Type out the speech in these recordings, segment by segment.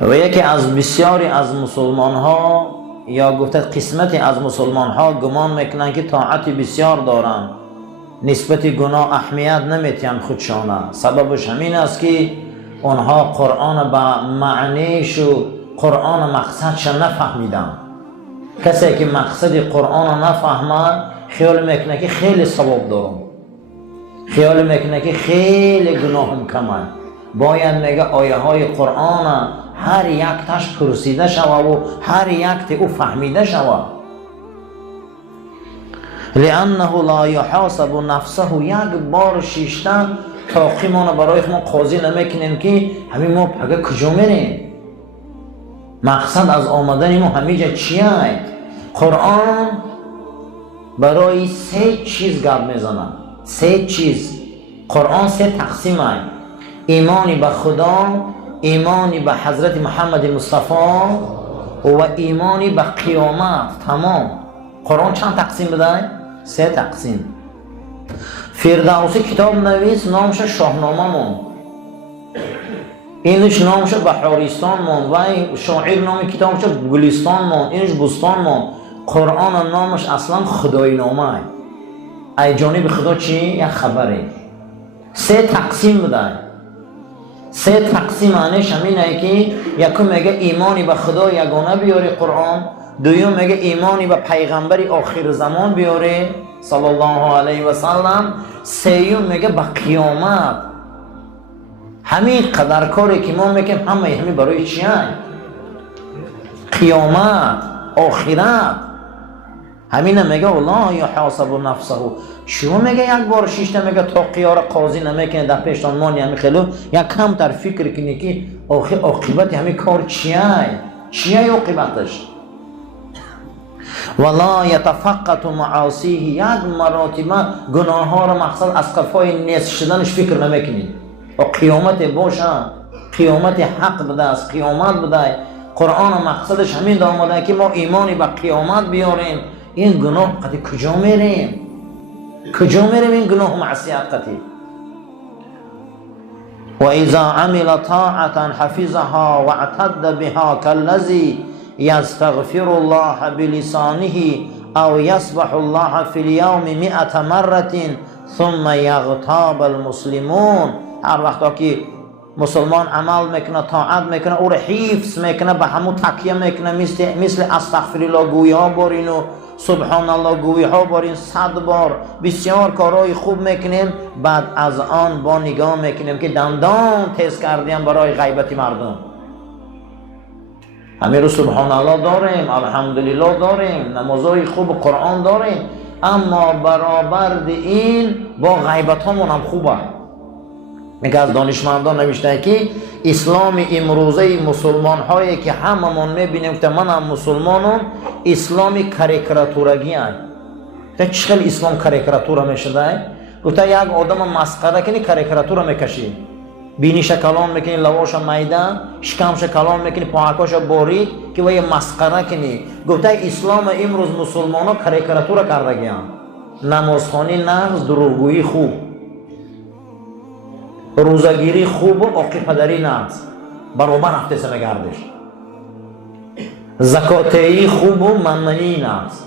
و یکی از بسیاری از مسلمان ها یا گفته قسمتی از مسلمان ها گمان میکنن که طاعت بسیار دارن، نسبت گناه اهمیت نمیتین خودشانه. سببش همین است که اونها قرآن به معنیش و قرآن مقصدش نفهمیدن. کسی که مقصد قرآن نفهمه خیال میکنه که خیلی ثواب دارم، خیال میکنه که خیلی گناهم کمه. باید میگه آیه های قرآن هر یک تاش پرسیده شوه و هر یک تا او فهمیده شوه. لانه لا یحاسب نفسه، یک بار شیشتن تاقیمان برای ما قاضی نمیکنیم که همین ما پگه کجا میریم، مقصد از آمدن ما همیجا چیه. قرآن برای 3 چیز گپ میزنه. 3 چیز. قرآن 3 تقسیم است: ایمانی به خدا، ایمانی به حضرت محمد مصطفی و ایمانی به قیامت. تمام. قرآن چند تقسیم بده؟ 3 تقسیم. فردوسی کتاب نویس نامش شاهنامه مون، اینش نامش بهارستان مون، و شاعر نام کتابش گلستان مون، اینش بستان مون. قرآن نامش اصلا خدای نامه. ای جانب خدا چی؟ یک خبره. 3 تقسیم بده. 3 تقسیم معنیش همینه که یکم میگه ایمانی به خدا یگانه بیاری قرآن، دوم میگه ایمانی به پیغمبر آخر زمان بیاری صلی الله علیه و سلم، سوم میگه به قیامت. همین قدر کاری که ما میکنیم همین برای چی هست؟ قیامت، آخرت. همین میگه والله یحاسب نفسه. شما میگه یک بار شیشته میگه تا قیار قاضی نمیکنه در پیشتان مانی همین خیلو، یک کم تر فکر کنی که آخر عاقبت همین کار چیه؟ چیه عاقبتش؟ ولا یتفقد معاصیه، یک مراتبه گناه ها را مقصد از قفای نیست شدنش فکر نمیکنی. و قیامت باشه، قیامت حق بده، از قیامت بده. قرآن مقصدش همین آمده که ما ایمانی به قیامت بیاریم. این گناه قطعی کجا میریم؟ کجا میریم این گناه معصیت قطعی؟ و اذا عمل طاعتا حفظها و اعتد بها كالذي يستغفر الله بلسانه او يسبح الله في اليوم 100 مرة ثم يغتاب المسلمون. هر وقتا که مسلمان عمل میکنه، طاعت میکنه، او را حفظ میکنه، به همون تکیه میکنه، مثل استغفر الله گویی ها بارین و سبحان الله گویی ها بارین 100 بار، بسیار کارهای خوب میکنیم. بعد از آن با نگاه میکنیم که دندان تیز کردیم برای غیبت مردم. همین رو سبحان الله داریم، الحمدلله داریم، نمازهای خوب، قرآن داریم، اما برابر این با غیبت همون هم خوبه. میگه از دانشمندان نوشته که اسلام امروزه مسلمان هایی که هممون میبینیم که من هم مسلمانم، اسلام کاریکاتورگی است. چقدر اسلام کاریکاتور میشده؟ گفته یک آدم مسخره کنی کاریکاتور میکشی، بینیش کلام میکنی، لواش میدان، شکمش کلام میکنی، پاکاش باریک که وای مسخره کنی. گفته اسلام امروز مسلمان ها کاریکاتور کرده گیان. نمازخوانی نقض، دروغگویی خوب، روزگیری خوب و عقی پدری نقض برابر هفته سه گردش، زکاتهی خوب و منمنی نقض،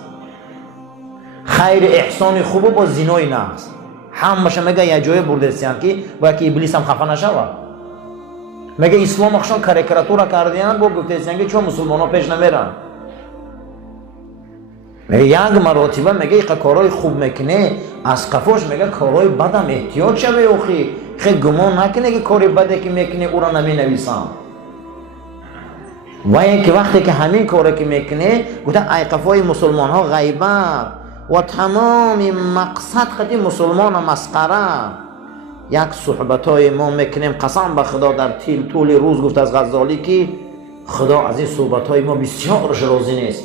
خیر احسان خوب و با زینای نقض. همش میگه یه جای برده سیان که باید که ابلیس هم خفه نشوه. میگه اسلام اخشان کاریکاتور کردیان با گفته سیان که چون مسلمان ها پیش نمیرن. میگه یک مراتبه میگه یک کارهای خوب میکنه، از قفاش میگه کارهای بدم احتیاط شوه. اوخی خیلی گمان نکنه که کاری بده که میکنه او را نمی نویسم. و یک وقتی که همین کاری که میکنه گفته ای قفای مسلمان ها غیبت و تمام مقصد خطی مسلمان مسخره. یک صحبت های ما میکنیم قسم به خدا در طول روز گفت از غزالی که خدا از این صحبت های ما بسیارش راضی نیست.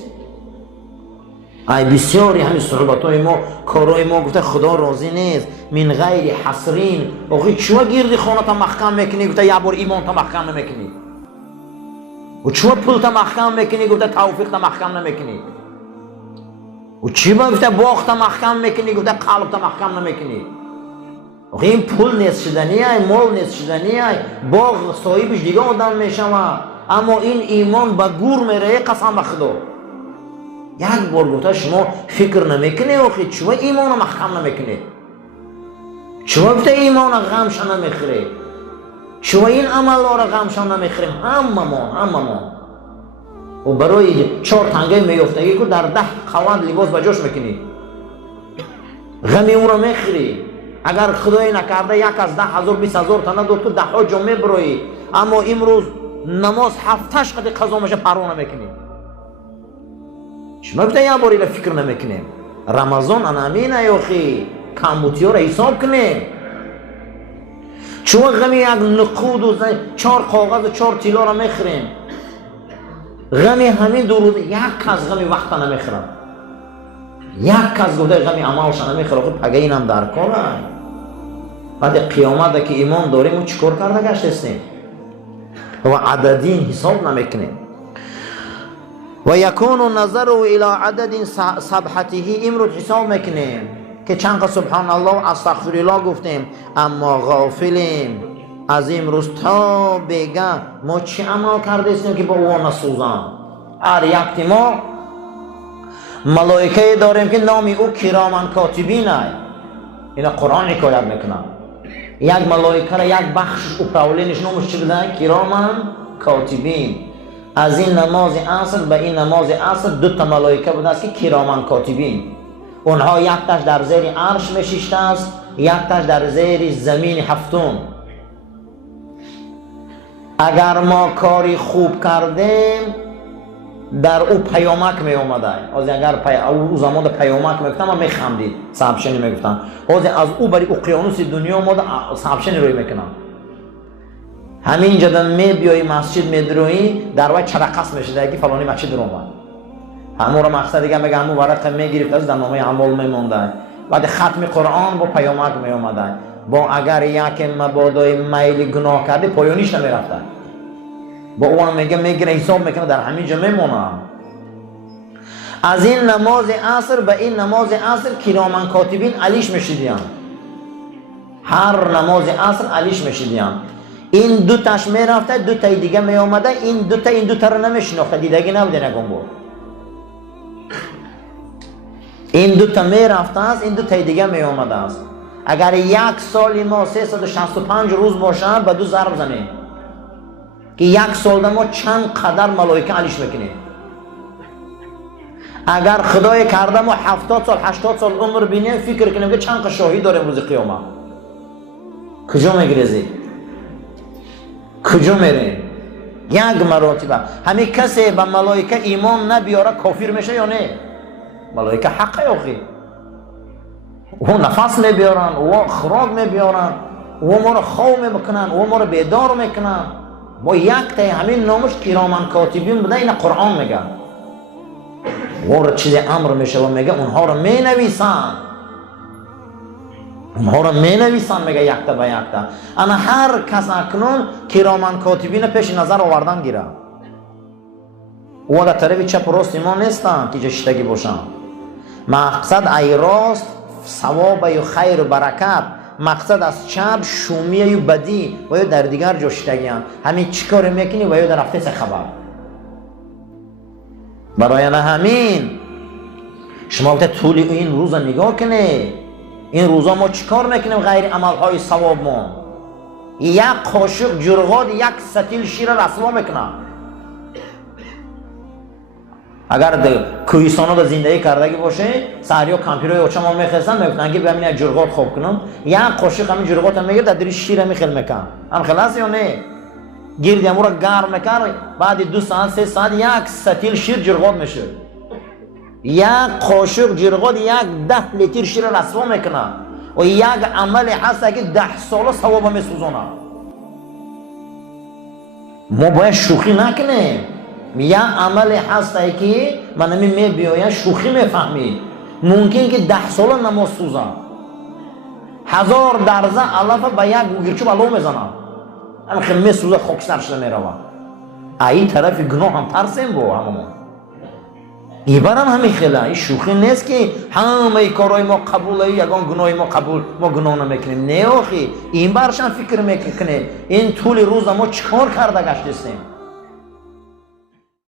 ای بسیاری همین صحبت های ما، کارهای ما گفته خدا راضی نیست. من غیر حسرین. آخی چوه گیردی خانه تا محکم میکنی گفته یک بار ایمان تا محکم نمیکنی، و چوه پول تا محکم میکنی گفته توفیق تا محکم نمیکنی، و چی با گفته باغ تا محکم میکنی گفته قلب تا محکم نمیکنی. این پول نیست شدنی های، مال نیست شدنی های، باغ صاحبش دیگه آدم میشوه، اما این ایمان به گور میره. قسم خدا یک بار گفته شما فکر نمیکنه آخه چرا ایمان محکم نمیکنه؟ چرا گفته ایمان غمش نمیخوره؟ چرا این عمل را غمش نمیخوریم؟ هممون و برای 4 تنگه میافتگی که در 10 خواد لباس به جوش میکنی، غمی اون را میخوری. اگر خدای نکرده 1 از 10,000 20,000 تا نداد که 10 جمعه برایی، اما امروز نماز 7 قد قضا میشه پروا نمیکنی. شما گفته یک باری را فکر نمیکنیم. رمضان انامینه یاخی کمبوتی ها را حساب کنیم. چون غمی یک نقود و 4 کاغذ و 4 طلا را میخوریم، غمی همین 2 روز یک کس غمی وقت نمیخورم، یک کس گفته غمی عملش نمیخوره. خب پگه اینم در کاره. بعد قیامت که ایمان داریم و چیکار کرده گشت هستیم و عددین حساب نمیکنیم. و یکون نظر الى عدد سبحته، امروز حساب میکنیم که چند سبحان الله و استغفر الله گفتیم، اما غافلیم از امروز تا بگه ما چی عمل کرده استیم که با او نسوزن. هر یک ما ملائکه داریم که نامی او کرامن کاتبینه. اینا قرآن حکایت میکنن. یک ملائکه را یک بخشش اپراولینش نامش چی بودن؟ کرامن کاتبین. از این نماز عصر به این نماز عصر 2 ملائکه بوده است که کرامن کاتبین. اونها یک تاش در زیر عرش میشیشته است، یک تاش در زیر زمین هفتم. اگر ما کاری خوب کردیم در او پیامک می اومده. از اگر او زمان در پیامک میگفتم ما میخندید، صاحبشنی میگفتن. از او برای اقیانوس دنیا ما صاحبشنی روی میکنم. همین جدا می بیایی مسجد میدروی در وقت چرقص میشه که فلانی مسجد رو اومد. همون را مقصد دیگه میگه همون ورق میگرفت از در نامه اعمال میمونده. بعد ختم قرآن با پیامک می اومده. با اگر یک مبادای میل گناه کرده پایانیش نمیرفته. با اون میگه میگیره حساب میکنه در همین جا میمونه. از این نماز عصر به این نماز عصر کرامن کاتبین علیش میشیدیم. هر نماز عصر علیش میشیدیم. این 2 تاش میرفته، 2 تای دیگه میامده. این 2 تا رو نمیشناخته، دیدگی نبوده نگم بود. این 2 تا میرفته است، این 2 تای دیگه میامده است. اگر 1 سال ما 365 روز باشه به 2 ضرب زنیم که 1 سال ما چند قدر ملائکه علیش میکنیم. اگر خدای کرده ما 70 سال 80 سال عمر بینیم، فکر کنیم که چند شاهی داریم روز قیامت. کجا میگریزی؟ کجا میریم؟ یک مراتبه. همین کسی به ملائکه ایمان نبیاره کافر میشه یا نه؟ ملائکه حقه آخی. و نفس میبیارن، و خوراک میبیارن، و ما رو خواب میکنن، و ما رو بیدار میکنن. با یک تای همین نامش کرامن کاتبین بوده. این قرآن میگه و را چیز امر میشه و میگه اونها رو مینویسن. اونها رو مینویسن میگه یک تا به یک تا. انا هر کس اکنون کرامن کاتبین پیش نظر آوردن گیره. و در طرف چپ و راست ما نیستن که جشتگی باشن. مقصد ای راست ثواب و خیر و برکت، مقصد از چپ شومی و بدی و یا در دیگر جشتگی هم. همین چی کار میکنی و یا در رفته سه خبر. برای همین شما باید طول این روزا نگاه کنه. این روزا ما چی کار میکنیم غیر عملهای ثواب ما؟ یک قاشق جرغاد 1 ستیل شیر رسوا میکنم. اگر کوهستان ها زندگی کردگی باشه سحری ها کمپیرهای اوچه ما میخستن میگفتن که بیامین یک جرغاد خوب کنم، یک قاشق همین جرغاد هم میگه در دری شیر میخل میکن. هم خلاص یا نه؟ گیردی همون را گرم میکن، بعد 2 ساعت 3 ساعت 1 ستیل شیر جرغاد میشه. 1 قاشق جرغاد 10 لیتر شیر رسوا میکنه و یک عمل هست که 10 ساله ثواب میسوزونه. ما باید شوخی نکنیم. یک عمل هست که من نمی میبیایم شوخی میفهمی. ممکن که 10 ساله نماز سوزه 1000 درزه علف به یک گوگرچو بلو میزنه، همه خیلی میسوزه خاکستر شده میروه. این طرف گناه هم ترسیم با همون. این برام همین خیلی این شوخی نیست که همه کارهای ما قبوله، یگان گناه ما قبول، ما گناه نمیکنیم. نه آخی، این برشان فکر میکنه این طول روز ما چکار کرده گشتیم.